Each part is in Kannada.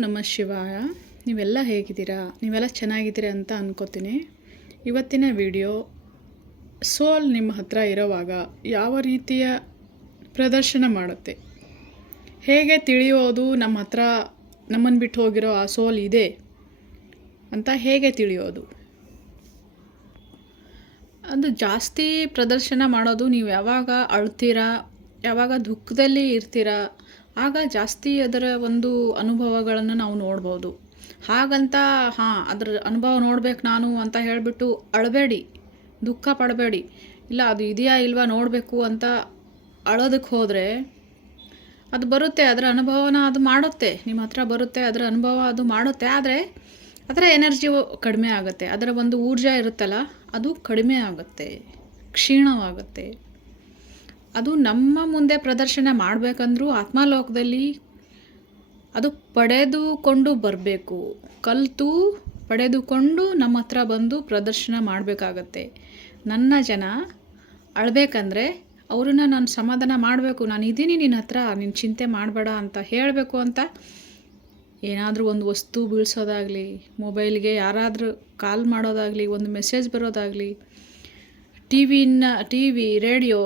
ನಮಃ ಶಿವಾಯ. ನೀವೆಲ್ಲ ಹೇಗಿದ್ದೀರಾ? ನೀವೆಲ್ಲ ಚೆನ್ನಾಗಿದ್ದೀರಾ ಅಂತ ಅನ್ಕೋತೀನಿ. ಇವತ್ತಿನ ವಿಡಿಯೋ, ಸೋಲ್ ನಿಮ್ಮ ಹತ್ರ ಇರೋವಾಗ ಯಾವ ರೀತಿಯ ಪ್ರದರ್ಶನ ಮಾಡುತ್ತೆ? ಹೇಗೆ ತಿಳಿಯೋದು ನಮ್ಮ ಹತ್ರ ನಮ್ಮನ್ನು ಬಿಟ್ಟು ಹೋಗಿರೋ ಆ ಸೋಲ್ ಇದೆ ಅಂತ ಹೇಗೆ ತಿಳಿಯೋದು? ಅದು ಜಾಸ್ತಿ ಪ್ರದರ್ಶನ ಮಾಡೋದು ನೀವು ಯಾವಾಗ ಅಳ್ತೀರಾ? ಯಾವಾಗ ದುಃಖದಲ್ಲಿ ಇರ್ತೀರಾ? ಆಗ ಜಾಸ್ತಿ ಅದರ ಒಂದು ಅನುಭವಗಳನ್ನು ನಾವು ನೋಡ್ಬೋದು. ಹಾಗಂತ, ಹಾಂ, ಅದರ ಅನುಭವ ನೋಡ್ಬೇಕು ನಾನು ಅಂತ ಹೇಳಿಬಿಟ್ಟು ಅಳಬೇಡಿ, ದುಃಖ ಪಡಬೇಡಿ. ಇಲ್ಲ, ಅದು ಇದೆಯಾ ಇಲ್ವಾ ನೋಡಬೇಕು ಅಂತ ಅಳೋದಕ್ಕೆ ಹೋದರೆ ಅದು ಬರುತ್ತೆ, ಅದರ ಅನುಭವನ ಅದು ಮಾಡುತ್ತೆ. ನಿಮ್ಮ ಹತ್ರ ಬರುತ್ತೆ, ಅದರ ಅನುಭವ ಅದು ಮಾಡುತ್ತೆ. ಆದರೆ ಅದರ ಎನರ್ಜಿ ಕಡಿಮೆ ಆಗುತ್ತೆ. ಅದರ ಒಂದು ಊರ್ಜಾ ಇರುತ್ತಲ್ಲ, ಅದು ಕಡಿಮೆ ಆಗುತ್ತೆ, ಕ್ಷೀಣವಾಗುತ್ತೆ. ಅದು ನಮ್ಮ ಮುಂದೆ ಪ್ರದರ್ಶನ ಮಾಡಬೇಕಂದ್ರೂ ಆತ್ಮಲೋಕದಲ್ಲಿ ಅದು ಪಡೆದುಕೊಂಡು ಬರಬೇಕು. ಕಲಿತು ಪಡೆದುಕೊಂಡು ನಮ್ಮ ಹತ್ರ ಬಂದು ಪ್ರದರ್ಶನ ಮಾಡಬೇಕಾಗತ್ತೆ. ನನ್ನ ಜನ ಅಳಬೇಕಂದ್ರೆ ಅವ್ರನ್ನ ನಾನು ಸಮಾಧಾನ ಮಾಡಬೇಕು. ನಾನು ಇದ್ದೀನಿ ನಿನ್ನ ಹತ್ರ, ನೀನು ಚಿಂತೆ ಮಾಡಬೇಡ ಅಂತ ಹೇಳಬೇಕು ಅಂತ ಏನಾದರೂ ಒಂದು ವಸ್ತು ಬೀಳ್ಸೋದಾಗಲಿ, ಮೊಬೈಲ್ಗೆ ಯಾರಾದರೂ ಕಾಲ್ ಮಾಡೋದಾಗಲಿ, ಒಂದು ಮೆಸೇಜ್ ಬರೋದಾಗಲಿ ಟಿ ವಿನ ಟಿ ವಿ ರೇಡಿಯೋ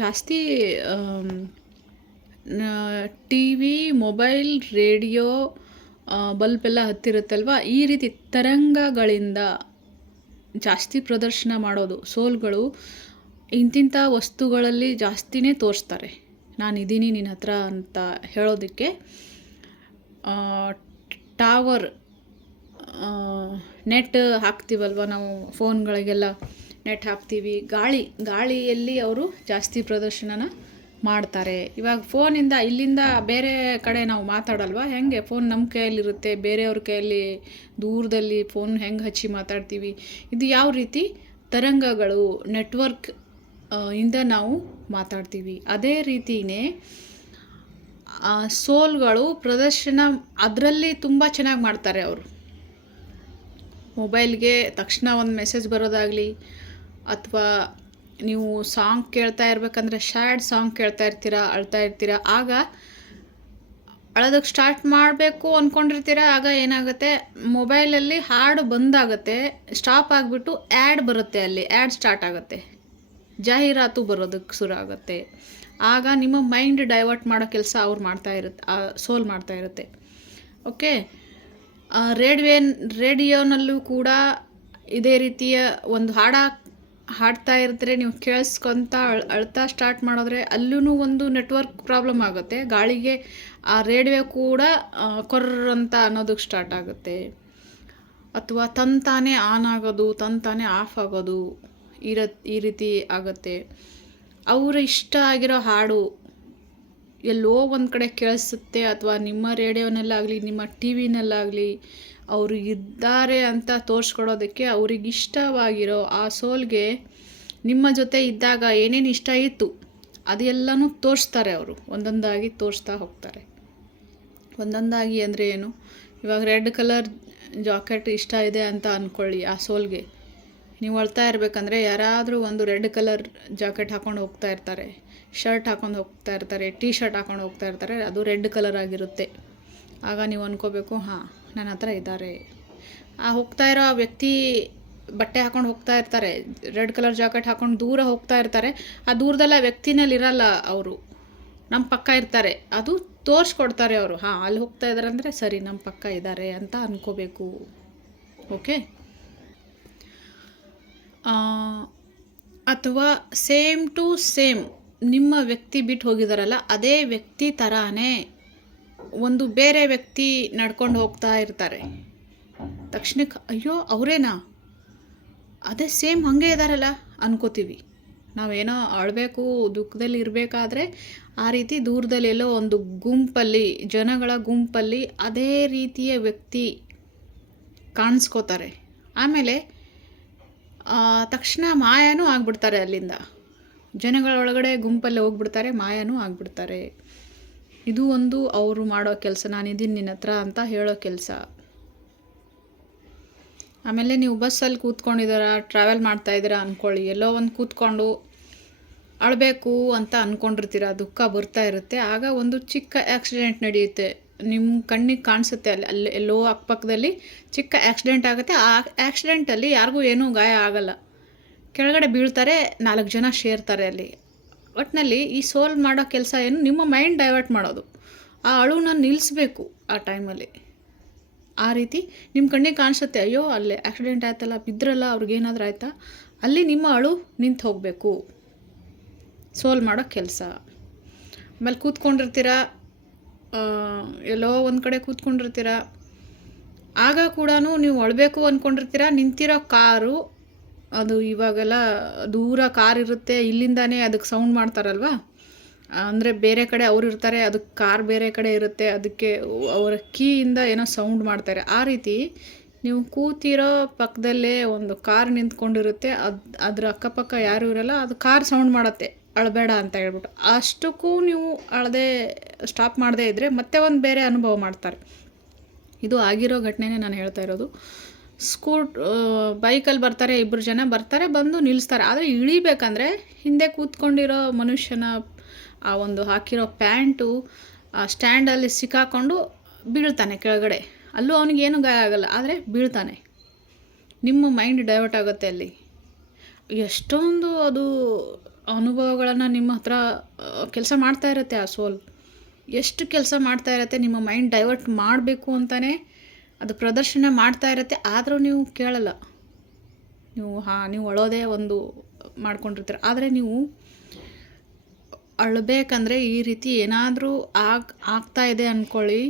ಜಾಸ್ತಿ T V mobile, radio bulb ಎಲ್ಲ ಹತ್ತಿರುತ್ತಲ್ವ? ಈ ರೀತಿ ತರಂಗಗಳಿಂದ ಜಾಸ್ತಿ ಪ್ರದರ್ಶನ ಮಾಡೋದು ಸೋಲ್ಗಳು ಇಂತಿಂಥ ವಸ್ತುಗಳಲ್ಲಿ ಜಾಸ್ತಿನೇ ತೋರಿಸ್ತಾರೆ. ನಾನು ಇದ್ದೀನಿ ನಿನ್ನ ಹತ್ರ ಅಂತ ಹೇಳೋದಕ್ಕೆ ಟಾವರ್ ನೆಟ್ ಹಾಕ್ತೀವಲ್ವ ನಾವು ಫೋನ್ಗಳಿಗೆಲ್ಲ? ನೆಟ್ ಹಾಕ್ತೀವಿ. ಗಾಳಿ, ಗಾಳಿಯಲ್ಲಿ ಅವರು ಜಾಸ್ತಿ ಪ್ರದರ್ಶನನ ಮಾಡ್ತಾರೆ. ಇವಾಗ ಫೋನಿಂದ, ಇಲ್ಲಿಂದ ಬೇರೆ ಕಡೆ ನಾವು ಮಾತಾಡಲ್ವಾ? ಹೆಂಗೆ? ಫೋನ್ ನಮ್ಮ ಕೈಯಲ್ಲಿರುತ್ತೆ. ಬೇರೆಯವ್ರ ಕೈಯಲ್ಲಿ ದೂರದಲ್ಲಿ ಫೋನ್ ಹೆಂಗೆ ಹಚ್ಚಿ ಮಾತಾಡ್ತೀವಿ? ಇದು ಯಾವ ರೀತಿ ತರಂಗಗಳು, ನೆಟ್ವರ್ಕ್ ಇಂದ ನಾವು ಮಾತಾಡ್ತೀವಿ. ಅದೇ ರೀತಿಯೇ ಸೋಲ್ಗಳು ಪ್ರದರ್ಶನ ಅದರಲ್ಲಿ ತುಂಬ ಚೆನ್ನಾಗಿ ಮಾಡ್ತಾರೆ ಅವರು. ಮೊಬೈಲ್ಗೆ ತಕ್ಷಣ ಒಂದು ಮೆಸೇಜ್ ಬರೋದಾಗಲಿ ಅಥವಾ ನೀವು ಸಾಂಗ್ ಕೇಳ್ತಾ ಇರಬೇಕಂದ್ರೆ ಶ್ಯಾಡ್ ಸಾಂಗ್ ಕೇಳ್ತಾ ಇರ್ತೀರಾ, ಅಳ್ತಾ ಇರ್ತೀರಾ, ಆಗ ಅಳೋದಕ್ಕೆ ಸ್ಟಾರ್ಟ್ ಮಾಡಬೇಕು ಅಂದ್ಕೊಂಡಿರ್ತೀರ ಆಗ ಏನಾಗುತ್ತೆ ಮೊಬೈಲಲ್ಲಿ ಹಾಡು ಬಂದಾಗುತ್ತೆ ಸ್ಟಾಪ್ ಆಗಿಬಿಟ್ಟು ಆ್ಯಡ್ ಬರುತ್ತೆ ಅಲ್ಲಿ ಆ್ಯಡ್ ಸ್ಟಾರ್ಟ್ ಆಗುತ್ತೆ. ಜಾಹೀರಾತು ಬರೋದಕ್ಕೆ ಶುರು ಆಗುತ್ತೆ. ಆಗ ನಿಮ್ಮ ಮೈಂಡ್ ಡೈವರ್ಟ್ ಮಾಡೋ ಕೆಲಸ ಅವ್ರು ಮಾಡ್ತಾ ಇರುತ್ತೆ ಸೋಲ್ ಮಾಡ್ತಾ ಇರುತ್ತೆ. ಓಕೆ ರೇಡಿಯೋ ರೇಡಿಯೋನಲ್ಲೂ ಕೂಡ ಇದೇ ರೀತಿಯ ಒಂದು ಹಾಡ ಹಾಡ್ತಾ ಇರ್ತಾರೆ, ನೀವು ಕೇಳಿಸ್ಕೊತ ಅಳ್, ಅಳ್ತಾ ಸ್ಟಾರ್ಟ್ ಮಾಡಿದ್ರೆ ಅಲ್ಲೂ ಒಂದು ನೆಟ್ವರ್ಕ್ ಪ್ರಾಬ್ಲಮ್ ಆಗುತ್ತೆ. ಗಾಳಿಗೆ ಆ ರೇಡಿಯೋ ಕೂಡ ಕೊರ್ರಂತ ಅನ್ನೋದಕ್ಕೆ ಸ್ಟಾರ್ಟ್ ಆಗುತ್ತೆ. ಅಥವಾ ತಂತಾನೇ ಆನ್ ಆಗೋದು ತಂತಾನೇ ಆಫ್ ಆಗೋದು ಈ ಈ ರೀತಿ ಆಗುತ್ತೆ. ಅವರ ಇಷ್ಟ ಆಗಿರೋ ಹಾಡು ಎಲ್ಲೋ ಒಂದು ಕಡೆ ಕೇಳಿಸುತ್ತೆ, ಅಥವಾ ನಿಮ್ಮ ರೇಡಿಯೋನಲ್ಲಾಗಲಿ ನಿಮ್ಮ ಟಿ ವಿನಲ್ಲಾಗಲಿ ಅವರು ಇದ್ದಾರೆ ಅಂತ ತೋರಿಸ್ಕೊಡೋದಕ್ಕೆ ಅವ್ರಿಗೆ ಇಷ್ಟವಾಗಿರೋ ಆ ಸೋಲ್ಗೆ ನಿಮ್ಮ ಜೊತೆ ಇದ್ದಾಗ ಏನೇನು ಇಷ್ಟ ಇತ್ತು, ಅದೆಲ್ಲನೂ ತೋರಿಸ್ತಾರೆ ಅವರು. ಒಂದೊಂದಾಗಿ ತೋರಿಸ್ತಾ ಹೋಗ್ತಾರೆ. ಒಂದೊಂದಾಗಿ ಅಂದರೆ ಏನು? ಇವಾಗ ರೆಡ್ ಕಲರ್ ಜಾಕೆಟ್ ಇಷ್ಟ ಇದೆ ಅಂತ ಅಂದ್ಕೊಳ್ಳಿ ಆ ಸೋಲ್ಗೆ. ನೀವು ಅಳ್ತಾ ಇರಬೇಕಂದ್ರೆ ಯಾರಾದರೂ ಒಂದು ರೆಡ್ ಕಲರ್ ಜಾಕೆಟ್ ಹಾಕೊಂಡು ಹೋಗ್ತಾ ಇರ್ತಾರೆ, ಶರ್ಟ್ ಹಾಕೊಂಡು ಹೋಗ್ತಾ ಇರ್ತಾರೆ ಟೀ ಶರ್ಟ್ ಹಾಕೊಂಡು ಹೋಗ್ತಾ ಇರ್ತಾರೆ, ಅದು ರೆಡ್ ಕಲರ್ ಆಗಿರುತ್ತೆ. ಆಗ ನೀವು ಅಂದ್ಕೋಬೇಕು ಹಾಂ ನನ್ನ ಹತ್ರ ಇದ್ದಾರೆ. ಆ ಹೋಗ್ತಾ ಇರೋ ಆ ವ್ಯಕ್ತಿ ಬಟ್ಟೆ ಹಾಕೊಂಡು ಹೋಗ್ತಾ ಇರ್ತಾರೆ. ರೆಡ್ ಕಲರ್ ಜಾಕೆಟ್ ಹಾಕೊಂಡು ದೂರ ಹೋಗ್ತಾ ಇರ್ತಾರೆ. ಆ ದೂರದಲ್ಲ ವ್ಯಕ್ತಿನಲ್ಲಿ ಇರಲ್ಲ ಅವರು. ನಮ್ಮ ಪಕ್ಕ ಇರ್ತಾರೆ. ಅದು ತೋರಿಸ್ಕೊಡ್ತಾರೆ ಅವರು. ಹಾಂ, ಅಲ್ಲಿ ಹೋಗ್ತಾ ಇದ್ದಾರೆ ಅಂದರೆ ಸರಿ, ನಮ್ಮ ಪಕ್ಕ ಇದ್ದಾರೆ ಅಂತ ಅಂದ್ಕೋಬೇಕು ಓಕೆ? ಅಥವಾ ಸೇಮ್ ಟು ಸೇಮ್ ನಿಮ್ಮ ವ್ಯಕ್ತಿ ಬಿಟ್ಟು ಹೋಗಿದಾರಲ್ಲ, ಅದೇ ವ್ಯಕ್ತಿ ಥರಾನೇ ಒಂದು ಬೇರೆ ವ್ಯಕ್ತಿ ನಡ್ಕೊಂಡು ಹೋಗ್ತಾ ಇರ್ತಾರೆ. ತಕ್ಷಣಕ್ಕೆ, ಅಯ್ಯೋ, ಅವರೇನಾ? ಅದೇ ಸೇಮ್ ಹಾಗೆ ಇದ್ದಾರಲ್ಲ ಅನ್ಕೋತೀವಿ. ನಾವೇನೋ ಆಳಬೇಕು, ದುಃಖದಲ್ಲಿ ಇರಬೇಕಾದ್ರೆ ಆ ರೀತಿ ದೂರದಲ್ಲಿ ಎಲ್ಲೋ ಒಂದು ಗುಂಪಲ್ಲಿ, ಜನಗಳ ಗುಂಪಲ್ಲಿ ಅದೇ ರೀತಿಯ ವ್ಯಕ್ತಿ ಕಾಣಿಸ್ಕೋತಾರೆ. ಆಮೇಲೆ ತಕ್ಷಣ ಮಾಯಾನೂ ಆಗಿಬಿಡ್ತಾರೆ ಅಲ್ಲಿಂದ. ಜನಗಳ ಒಳಗಡೆ ಗುಂಪಲ್ಲಿ ಹೋಗ್ಬಿಡ್ತಾರೆ, ಮಾಯಾನೂ ಆಗಿಬಿಡ್ತಾರೆ. ಇದು ಒಂದು ಅವರು ಮಾಡೋ ಕೆಲಸ, ನಾನಿದ್ದೀನಿ ನಿನ್ನ ಹತ್ರ ಅಂತ ಹೇಳೋ ಕೆಲಸ. ಆಮೇಲೆ ನೀವು ಬಸ್ಸಲ್ಲಿ ಕೂತ್ಕೊಂಡಿದ್ದೀರ ಟ್ರಾವೆಲ್ ಮಾಡ್ತಾ ಇದ್ದೀರಾ ಅಂದ್ಕೊಳ್ಳಿ ಎಲ್ಲೋ ಒಂದು ಕೂತ್ಕೊಂಡು ಅಳಬೇಕು ಅಂತ ಅಂದ್ಕೊಂಡಿರ್ತೀರ ದುಃಖ ಬರ್ತಾ ಇರುತ್ತೆ. ಆಗ ಒಂದು ಚಿಕ್ಕ ಆಕ್ಸಿಡೆಂಟ್ ನಡೆಯುತ್ತೆ. ನಿಮ್ಮ ಕಣ್ಣಿಗೆ ಕಾಣಿಸುತ್ತೆ, ಅಲ್ಲಿ ಅಲ್ಲಿ, ಎಲ್ಲೋ ಅಕ್ಕಪಕ್ಕದಲ್ಲಿ ಚಿಕ್ಕ ಆಕ್ಸಿಡೆಂಟ್ ಆಗುತ್ತೆ. ಆ ಆ್ಯಕ್ಸಿಡೆಂಟಲ್ಲಿ ಯಾರಿಗೂ ಏನೂ ಗಾಯ ಆಗಲ್ಲ. ಕೆಳಗಡೆ ಬೀಳ್ತಾರೆ, ನಾಲ್ಕು ಜನ ಸೇರ್ತಾರೆ ಅಲ್ಲಿ. ಒಟ್ಟಿನಲ್ಲಿ ಈ ಸೋಲ್ ಮಾಡೋ ಕೆಲಸ ಏನು ನಿಮ್ಮ ಮೈಂಡ್ ಡೈವರ್ಟ್ ಮಾಡೋದು. ಆ ಅಳುನ ನಿಲ್ಲಿಸ್ಬೇಕು ಆ ಟೈಮಲ್ಲಿ ಆ ರೀತಿ ನಿಮ್ಮ ಕಣ್ಣಿಗೆ ಕಾಣಿಸುತ್ತೆ, ಅಯ್ಯೋ, ಅಲ್ಲೇ ಆಕ್ಸಿಡೆಂಟ್ ಆಯ್ತಲ್ಲ, ಬಿದ್ರಲ್ಲ ಅವ್ರಿಗೇನಾದ್ರೂ ಆಯ್ತಾ? ಅಲ್ಲಿ ನಿಮ್ಮ ಅಳು ನಿಂತು ಹೋಗಬೇಕು. ಸೋಲ್ ಮಾಡೋ ಕೆಲಸ. ಆಮೇಲೆ ಕೂತ್ಕೊಂಡಿರ್ತೀರ ಎಲ್ಲೋ ಒಂದು ಕಡೆ ಕೂತ್ಕೊಂಡಿರ್ತೀರ, ಆಗ ಕೂಡ ನೀವು ಅಳಬೇಕು ಅಂದ್ಕೊಂಡಿರ್ತೀರ ನಿಂತಿರೋ ಕಾರು ಅದು ಇವಾಗೆಲ್ಲ ದೂರ ಕಾರ್ ಇರುತ್ತೆ, ಇಲ್ಲಿಂದಾನೇ ಅದಕ್ಕೆ ಸೌಂಡ್ ಮಾಡ್ತಾರಲ್ವ? ಅಂದರೆ ಬೇರೆ ಕಡೆ ಅವ್ರು ಇರ್ತಾರೆ, ಅದಕ್ಕೆ ಕಾರ್ ಬೇರೆ ಕಡೆ ಇರುತ್ತೆ, ಅದಕ್ಕೆ ಅವರ ಕೀಯಿಂದ ಏನೋ ಸೌಂಡ್ ಮಾಡ್ತಾರೆ. ಆ ರೀತಿ ನೀವು ಕೂತಿರೋ ಪಕ್ಕದಲ್ಲೇ ಒಂದು ಕಾರ್ ನಿಂತ್ಕೊಂಡಿರುತ್ತೆ, ಅದು, ಅದರ ಅಕ್ಕಪಕ್ಕ ಯಾರೂ ಇರಲ್ಲ, ಅದು ಕಾರ್ ಸೌಂಡ್ ಮಾಡುತ್ತೆ, ಅಳಬೇಡ ಅಂತ ಹೇಳ್ಬಿಟ್ಟು. ಅಷ್ಟಕ್ಕೂ ನೀವು ಅಳದೆ ಸ್ಟಾಪ್ ಮಾಡದೇ ಇದ್ದರೆ ಮತ್ತೆ ಒಂದು ಬೇರೆ ಅನುಭವ ಮಾಡ್ತಾರೆ. ಇದು ಆಗಿರೋ ಘಟನೆನೇ ನಾನು ಹೇಳ್ತಾ ಇರೋದು. ಸ್ಕೂಟ್ ಬೈಕಲ್ಲಿ ಬರ್ತಾರೆ ಇಬ್ಬರು ಜನ ಬರ್ತಾರೆ, ಬಂದು ನಿಲ್ಲಿಸ್ತಾರೆ ಆದರೆ ಇಳಿಬೇಕಂದ್ರೆ ಹಿಂದೆ ಕೂತ್ಕೊಂಡಿರೋ ಮನುಷ್ಯನ, ಆ ಒಂದು ಹಾಕಿರೋ ಪ್ಯಾಂಟು, ಆ ಸ್ಟ್ಯಾಂಡಲ್ಲಿ ಸಿಕ್ಕಾಕೊಂಡು ಬೀಳ್ತಾನೆ ಕೆಳಗಡೆ. ಅಲ್ಲೂ ಅವನಿಗೇನು ಗಾಯ ಆಗಲ್ಲ, ಆದರೆ ಬೀಳ್ತಾನೆ. ನಿಮ್ಮ ಮೈಂಡ್ ಡೈವರ್ಟ್ ಆಗುತ್ತೆ ಅಲ್ಲಿ. ಎಷ್ಟೊಂದು ಅದು ಅನುಭವಗಳನ್ನು ನಿಮ್ಮ ಹತ್ರ ಕೆಲಸ ಮಾಡ್ತಾ ಇರುತ್ತೆ ಆ ಸೋಲ್. ಎಷ್ಟು ಕೆಲಸ ಮಾಡ್ತಾ ಇರುತ್ತೆ, ನಿಮ್ಮ ಮೈಂಡ್ ಡೈವರ್ಟ್ ಮಾಡಬೇಕು ಅಂತಲೇ ಅದು ಪ್ರದರ್ಶನ ಮಾಡ್ತಾ ಇರುತ್ತೆ, ಆದರೂ ನೀವು ಕೇಳಲ್ಲ. ನೀವು ಹಾಂ, ನೀವು ಅಳೋದೇ ಒಂದು ಮಾಡ್ಕೊಂಡಿರ್ತೀರ. ಆದರೆ ನೀವು ಅಳಬೇಕಂದ್ರೆ ಈ ರೀತಿ ಏನಾದರೂ ಆಗ, ಆಗ್ತಾ ಇದೆ ಅಂದ್ಕೊಳ್ಳಿ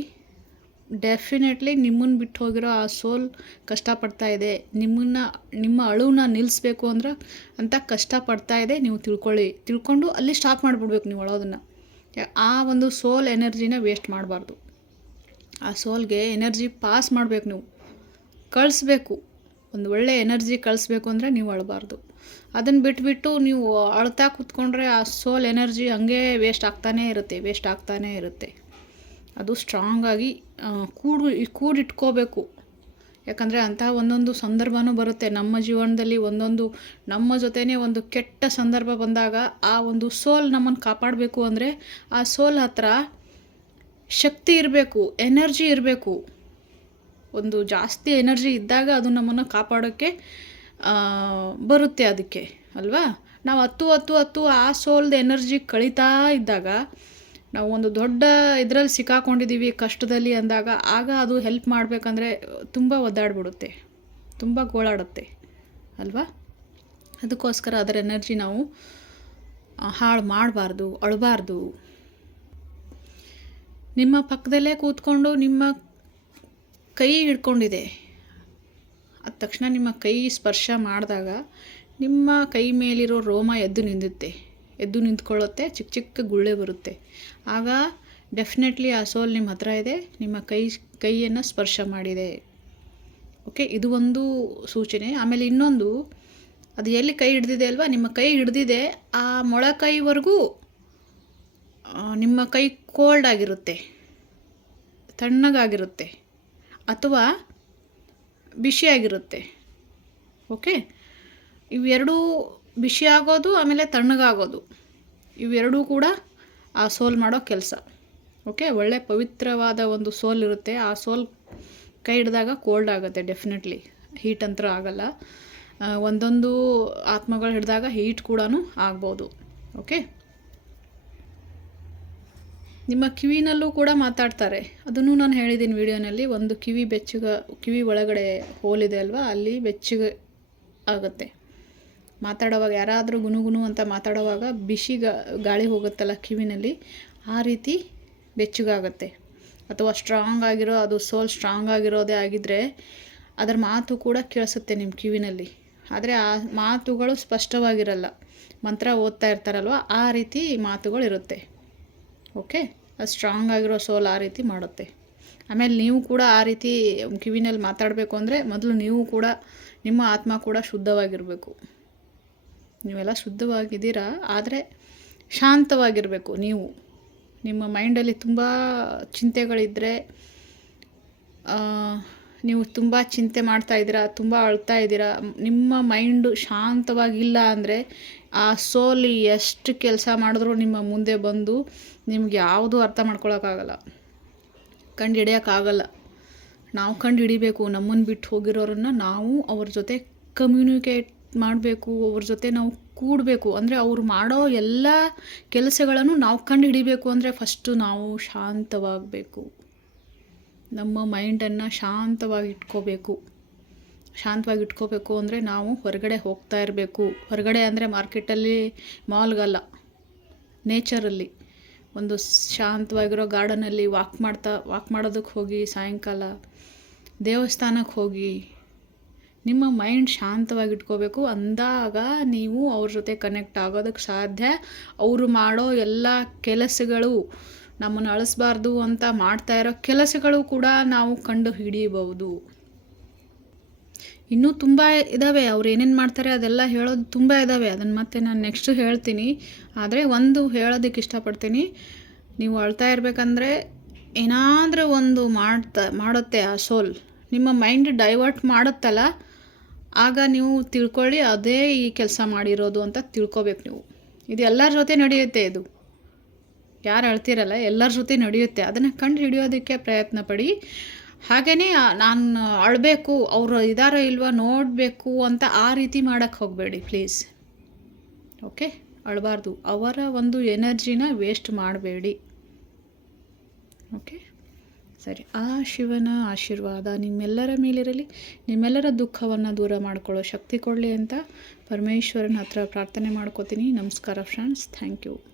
ಡೆಫಿನೆಟ್ಲಿ ನಿಮ್ಮನ್ನು ಬಿಟ್ಟು ಹೋಗಿರೋ ಆ ಸೋಲ್ ಕಷ್ಟಪಡ್ತಾ ಇದೆ. ನಿಮ್ಮನ್ನು, ನಿಮ್ಮ ಅಳುವನ್ನ ನಿಲ್ಲಿಸ್ಬೇಕು ಅಂದ್ರೆ ಅಂತ ಕಷ್ಟಪಡ್ತಾ ಇದೆ, ನೀವು ತಿಳ್ಕೊಳ್ಳಿ. ತಿಳ್ಕೊಂಡು ಅಲ್ಲಿ ಸ್ಟಾಪ್ ಮಾಡಿಬಿಡ್ಬೇಕು ನೀವು ಅಳೋದನ್ನು. ಆ ಒಂದು ಸೋಲ್ ಎನರ್ಜಿನ ವೇಸ್ಟ್ ಮಾಡಬಾರ್ದು. ಆ ಸೋಲ್ಗೆ ಎನರ್ಜಿ ಪಾಸ್ ಮಾಡಬೇಕು ನೀವು. ಕಳಿಸ್ಬೇಕು. ಒಂದು ಒಳ್ಳೆ ಎನರ್ಜಿ ಕಳಿಸ್ಬೇಕು ಅಂದರೆ ನೀವು ಅಳಬಾರ್ದು. ಅದನ್ನು ಬಿಟ್ಬಿಟ್ಟು ನೀವು ಅಳ್ತಾ ಕೂತ್ಕೊಂಡ್ರೆ ಆ ಸೋಲ್ ಎನರ್ಜಿ ಹಂಗೆ ವೇಸ್ಟ್ ಆಗ್ತಾನೇ ಇರುತ್ತೆ, ವೇಸ್ಟ್ ಆಗ್ತಾನೇ ಇರುತ್ತೆ. ಅದು ಸ್ಟ್ರಾಂಗಾಗಿ ಕೂಡು ಕೂಡಿಟ್ಕೋಬೇಕು. ಯಾಕಂದರೆ ಅಂತಹ ಒಂದೊಂದು ಸಂದರ್ಭನೂ ಬರುತ್ತೆ. ನಮ್ಮ ಜೀವನದಲ್ಲಿ ಒಂದೊಂದು, ನಮ್ಮ ಜೊತೆನೇ ಒಂದು ಕೆಟ್ಟ ಸಂದರ್ಭ ಬಂದಾಗ ಆ ಒಂದು ಸೋಲ್ ನಮ್ಮನ್ನು ಕಾಪಾಡಬೇಕು ಅಂದರೆ ಆ ಸೋಲ್ ಹತ್ರ ಶಕ್ತಿ ಇರಬೇಕು, ಎನರ್ಜಿ ಇರಬೇಕು. ಒಂದು ಜಾಸ್ತಿ ಎನರ್ಜಿ ಇದ್ದಾಗ ಅದು ನಮ್ಮನ್ನು ಕಾಪಾಡೋಕ್ಕೆ ಬರುತ್ತೆ ಅದಕ್ಕೆ, ಅಲ್ವಾ? ನಾವು ಹತ್ತು ಹತ್ತು ಹತ್ತು ಆ ಸೋಲ್ದ ಎನರ್ಜಿ ಕಳೀತಾ ಇದ್ದಾಗ, ನಾವು ಒಂದು ದೊಡ್ಡ ಇದರಲ್ಲಿ ಸಿಕ್ಕಾಕೊಂಡಿದ್ದೀವಿ ಕಷ್ಟದಲ್ಲಿ ಅಂದಾಗ, ಆಗ ಅದು ಹೆಲ್ಪ್ ಮಾಡಬೇಕಂದ್ರೆ ತುಂಬ ಒದ್ದಾಡ್ಬಿಡುತ್ತೆ, ತುಂಬ ಗೋಳಾಡುತ್ತೆ, ಅಲ್ವಾ? ಅದಕ್ಕೋಸ್ಕರ ಅದರ ಎನರ್ಜಿ ನಾವು ಹಾಳು ಮಾಡಬಾರ್ದು, ಅಳಬಾರ್ದು. ನಿಮ್ಮ ಪಕ್ಕದಲ್ಲೇ ಕೂತ್ಕೊಂಡು ನಿಮ್ಮ ಕೈ ಹಿಡ್ಕೊಂಡಿದೆ. ಅದ ತಕ್ಷಣ ನಿಮ್ಮ ಕೈ ಸ್ಪರ್ಶ ಮಾಡಿದಾಗ ನಿಮ್ಮ ಕೈ ಮೇಲಿರೋ ರೋಮ ಎದ್ದು ನಿಂದುತ್ತೆ ಎದ್ದು ನಿಂತ್ಕೊಳ್ಳುತ್ತೆ, ಚಿಕ್ಕ ಚಿಕ್ಕ ಗುಳ್ಳೆ ಬರುತ್ತೆ. ಆಗ ಡೆಫಿನೆಟ್ಲಿ ಆ ಸೋಲ್ ನಿಮ್ಮ ಹತ್ರ ಇದೆ, ನಿಮ್ಮ ಕೈ, ಕೈಯನ್ನು ಸ್ಪರ್ಶ ಮಾಡಿದೆ. ಓಕೆ ಇದು ಒಂದು ಸೂಚನೆ. ಆಮೇಲೆ ಇನ್ನೊಂದು, ಅದು ಎಲ್ಲಿ ಕೈ ಹಿಡ್ದಿದೆ ಅಲ್ವಾ? ನಿಮ್ಮ ಕೈ ಹಿಡ್ದಿದೆ, ಆ ಮೊಳಕೈವರೆಗೂ ನಿಮ್ಮ ಕೈ ಕೋಲ್ಡ್ ಆಗಿರುತ್ತೆ, ತಣ್ಣಗಾಗಿರುತ್ತೆ, ಅಥವಾ ಬಿಸಿಯಾಗಿರುತ್ತೆ ಓಕೆ ಇವೆರಡೂ ಬಿಸಿ ಆಗೋದು, ಆಮೇಲೆ ತಣ್ಣಗಾಗೋದು. ಇವೆರಡೂ ಕೂಡ ಆ ಸೋಲ್ ಮಾಡೋ ಕೆಲಸ. ಓಕೆ ಒಳ್ಳೆ ಪವಿತ್ರವಾದ ಒಂದು ಸೋಲ್ ಇರುತ್ತೆ. ಆ ಸೋಲ್ ಕೈ ಹಿಡಿದಾಗ ಕೋಲ್ಡ್ ಆಗುತ್ತೆ ಡೆಫಿನೆಟ್ಲಿ ಹೀಟ್ ಅಂತೂ ಆಗಲ್ಲ. ಒಂದೊಂದು ಆತ್ಮಗಳು ಹಿಡಿದಾಗ ಹೀಟ್ ಕೂಡ ಆಗ್ಬೋದು. ಓಕೆ ನಿಮ್ಮ ಕಿವಿನಲ್ಲೂ ಕೂಡ ಮಾತಾಡ್ತಾರೆ. ಅದನ್ನು ನಾನು ಹೇಳಿದ್ದೀನಿ ವಿಡಿಯೋನಲ್ಲಿ. ಒಂದು ಕಿವಿ ಬೆಚ್ಚಗ, ಕಿವಿ ಒಳಗಡೆ ಹೋಲಿದೆ ಅಲ್ವಾ? ಅಲ್ಲಿ ಬೆಚ್ಚಗೆ ಆಗುತ್ತೆ. ಮಾತಾಡೋವಾಗ ಯಾರಾದರೂ ಗುನುಗುನು ಅಂತ ಮಾತಾಡೋವಾಗ ಬಿಸಿ ಗಾಳಿ ಹೋಗುತ್ತಲ್ಲ ಕಿವಿನಲ್ಲಿ, ಆ ರೀತಿ ಬೆಚ್ಚಗಾಗುತ್ತೆ ಅಥವಾ ಸ್ಟ್ರಾಂಗ್ ಆಗಿರೋ, ಅದು ಸೋಲ್ ಸ್ಟ್ರಾಂಗ್ ಆಗಿರೋದೇ ಆಗಿದ್ದರೆ ಅದರ ಮಾತು ಕೂಡ ಕೇಳಿಸುತ್ತೆ ನಿಮ್ಮ ಕಿವಿನಲ್ಲಿ. ಆದರೆ ಆ ಮಾತುಗಳು ಸ್ಪಷ್ಟವಾಗಿರಲ್ಲ. ಮಂತ್ರ ಓದ್ತಾ ಇರ್ತಾರಲ್ವ? ಆ ರೀತಿ ಮಾತುಗಳು ಇರುತ್ತೆ. ಓಕೆ? ಅದು ಸ್ಟ್ರಾಂಗ್ ಆಗಿರೋ ಸೋಲ್ ಆ ರೀತಿ ಮಾಡುತ್ತೆ. ಆಮೇಲೆ ನೀವು ಕೂಡ ಆ ರೀತಿ ಕಿವಿನಲ್ಲಿ ಮಾತಾಡಬೇಕು ಅಂದರೆ ಮೊದಲು ನೀವು ಕೂಡ, ನಿಮ್ಮ ಆತ್ಮ ಕೂಡ ಶುದ್ಧವಾಗಿರಬೇಕು. ನೀವೆಲ್ಲ ಶುದ್ಧವಾಗಿದ್ದೀರಾ? ಆದರೆ ಶಾಂತವಾಗಿರಬೇಕು ನೀವು. ನಿಮ್ಮ ಮೈಂಡಲ್ಲಿ ತುಂಬ ಚಿಂತೆಗಳಿದ್ದರೆ ನೀವು ತುಂಬ ಚಿಂತೆ ಮಾಡ್ತಾ ಇದ್ದೀರಾ, ತುಂಬ ಅಳ್ತಾ ಇದ್ದೀರಾ, ನಿಮ್ಮ ಮೈಂಡು ಶಾಂತವಾಗಿಲ್ಲ ಅಂದರೆ ಆ ಸೋಲಿ ಎಷ್ಟು ಕೆಲಸ ಮಾಡಿದ್ರೂ ನಿಮ್ಮ ಮುಂದೆ ಬಂದು ನಿಮ್ಗೆ ಯಾವುದೂ ಅರ್ಥ ಮಾಡ್ಕೊಳಕ್ಕಾಗಲ್ಲ. ಕಂಡು ಹಿಡಿಯೋಕ್ಕಾಗಲ್ಲ. ನಾವು ಕಂಡು ಹಿಡಿಬೇಕು ನಮ್ಮನ್ನು ಬಿಟ್ಟು ಹೋಗಿರೋರನ್ನು ನಾವು ಅವ್ರ ಜೊತೆ ಕಮ್ಯುನಿಕೇಟ್ ಮಾಡಬೇಕು, ಅವ್ರ ಜೊತೆ ನಾವು ಕೂಡಬೇಕು. ಅಂದರೆ ಅವ್ರು ಮಾಡೋ ಎಲ್ಲ ಕೆಲಸಗಳನ್ನು ನಾವು ಕಂಡು ಹಿಡಿಬೇಕು ಅಂದರೆ ಫಸ್ಟು ನಾವು ಶಾಂತವಾಗಬೇಕು. ನಮ್ಮ ಮೈಂಡನ್ನು ಶಾಂತವಾಗಿ ಇಟ್ಕೋಬೇಕು. ಶಾಂತವಾಗಿ ಇಟ್ಕೋಬೇಕು ಅಂದರೆ ನಾವು ಹೊರಗಡೆ ಹೋಗ್ತಾ ಇರಬೇಕು. ಹೊರಗಡೆ ಅಂದರೆ ಮಾರ್ಕೆಟಲ್ಲಿ, ಮಾಲ್ಗಲ್ಲ, ನೇಚರಲ್ಲಿ. ಒಂದು ಶಾಂತವಾಗಿರೋ ಗಾರ್ಡನಲ್ಲಿ ವಾಕ್ ಮಾಡ್ತಾ, ವಾಕ್ ಮಾಡೋದಕ್ಕೆ ಹೋಗಿ ಸಾಯಂಕಾಲ, ದೇವಸ್ಥಾನಕ್ಕೆ ಹೋಗಿ ನಿಮ್ಮ ಮೈಂಡ್ ಶಾಂತವಾಗಿ ಇಟ್ಕೋಬೇಕು. ಅಂದಾಗ ನೀವು ಅವ್ರ ಜೊತೆ ಕನೆಕ್ಟ್ ಆಗೋದಕ್ಕೆ ಸಾಧ್ಯ. ಅವರು ಮಾಡೋ ಎಲ್ಲ ಕೆಲಸಗಳು ನಮ್ಮನ್ನು ಅಳಿಸ್ಬಾರ್ದು ಅಂತ ಮಾಡ್ತಾ ಇರೋ ಕೆಲಸಗಳು ಕೂಡ ನಾವು ಕಂಡು ಹಿಡಿಯಬಹುದು. ಇನ್ನೂ ತುಂಬ ಇದ್ದಾವೆ ಅವ್ರು ಏನೇನು ಮಾಡ್ತಾರೆ ಅದೆಲ್ಲ ಹೇಳೋದು ತುಂಬ ಇದ್ದಾವೆ ಅದನ್ನು ಮತ್ತೆ ನಾನು ನೆಕ್ಸ್ಟು ಹೇಳ್ತೀನಿ. ಆದರೆ ಒಂದು ಹೇಳೋದಕ್ಕೆ ಇಷ್ಟಪಡ್ತೀನಿ. ನೀವು ಅಳ್ತಾ ಇರಬೇಕಂದ್ರೆ ಏನಾದರೂ ಒಂದು ಮಾಡ್ತಾ, ಮಾಡುತ್ತೆ ಆ ಸೋಲ್. ನಿಮ್ಮ ಮೈಂಡ್ ಡೈವರ್ಟ್ ಮಾಡುತ್ತಲ್ಲ, ಆಗ ನೀವು ತಿಳ್ಕೊಳ್ಳಿ, ಅದೇ ಈ ಕೆಲಸ ಮಾಡಿರೋದು ಅಂತ ತಿಳ್ಕೊಬೇಕು ನೀವು. ಇದು ಎಲ್ಲರ ಜೊತೆ ನಡೆಯುತ್ತೆ ಇದು. ಯಾರು ಅಳ್ತಿರಲ್ಲ, ಎಲ್ಲರ ಜೊತೆ ನಡೆಯುತ್ತೆ. ಅದನ್ನು ಕಂಡು ಹಿಡಿಯೋದಕ್ಕೆ ಪ್ರಯತ್ನ ಪಡಿ. ಹಾಗೆಯೇ ನಾನು ಅಳಬೇಕು, ಅವರು ಇದಾರೋ ಇಲ್ವೋ ನೋಡಬೇಕು ಅಂತ ಆ ರೀತಿ ಮಾಡೋಕ್ಕೆ ಹೋಗಬೇಡಿ, ಪ್ಲೀಸ್. ಓಕೆ? ಅಳಬಾರ್ದು. ಅವರ ಒಂದು ಎನರ್ಜಿನ ವೇಸ್ಟ್ ಮಾಡಬೇಡಿ. ಓಕೆ? ಸರಿ. ಆ ಶಿವನ ಆಶೀರ್ವಾದ ನಿಮ್ಮೆಲ್ಲರ ಮೇಲಿರಲಿ. ನಿಮ್ಮೆಲ್ಲರ ದುಃಖವನ್ನು ದೂರ ಮಾಡ್ಕೊಳ್ಳೋ ಶಕ್ತಿ ಕೊಡಲಿ ಅಂತ ಪರಮೇಶ್ವರನ ಹತ್ರ ಪ್ರಾರ್ಥನೆ ಮಾಡ್ಕೋತೀನಿ. ನಮಸ್ಕಾರ ಫ್ರೆಂಡ್ಸ್. Thank you.